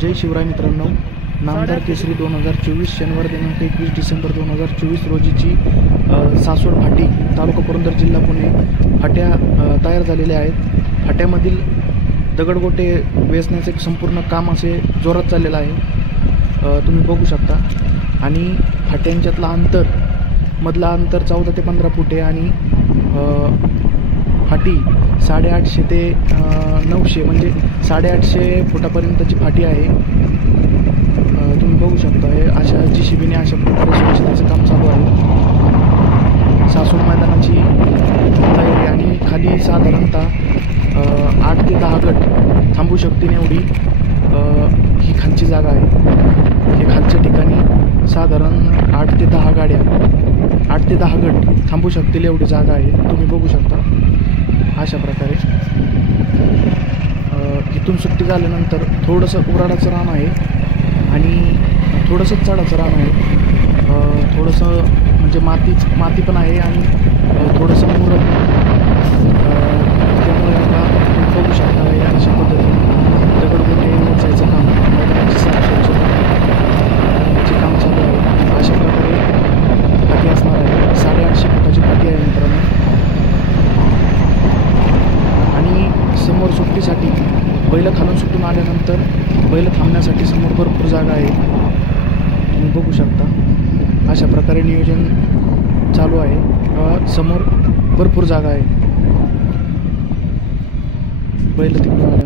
जय शिवराय मित्रांनो, नामदार केसरी 2024 शनिवार दिनांक 21 डिसेंबर 2024 रोजीची सासवड फाटी तालुका पुरंदर जिल्हा पुणे फाट्या तयार झालेल्या आहेत। फाट्यामधील दगडगोटे वेचण्याचे संपूर्ण काम असे जोरात चाललेलं आहे, तुम्ही बघू शकता। आणि फाट्यांच्यातला मधला अंतर 14 ते 15 फूट आहे आणि फाटी 850 ते 900 म्हणजे 850 फुटापर्यंतची फाटी आहे। तुम्ही बघू शकता हे अशा JCBने अशा प्रकारे स्वच्छतेचं काम चालू आहे। सासवड मैदानाची तयारी आणि खाली साधारणतः 8 ते 10 गट थांबू शकतील एवढी ही खालची जागा आहे। हे खालच्या ठिकाणी साधारण 8 ते 10 गाड्या 8 ते 10 गट थांबू शकतील एवढी जागा आहे, तुम्ही बघू शकता। अशा प्रकारे इथून सुट्टी झाल्यानंतर थोडंसं उराडाचं रान आहे आणि थोडंसं चढाचं रान आहे, थोडंसं म्हणजे माती पण आहे आणि थोडंसं मुरम, त्यामुळे आता तुम्ही बघू शकता हे अशा पद्धतीने दगडगोटे वेचायचं काम मैदानाची साफसफाईचे काम चालू आहे। अशा प्रकारे फाटी असणार आहे, 850 फुटाची फाटी आहे मित्रांनो। आणि समोर सुट्टीसाठी बैल खालून सुटून आल्यानंतर बैल थांबण्यासाठी समोर भरपूर जागा आहे, तुम्ही बघू शकता। अशा प्रकारे नियोजन चालू आहे, समोर भरपूर जागा आहे, बैल तिकडून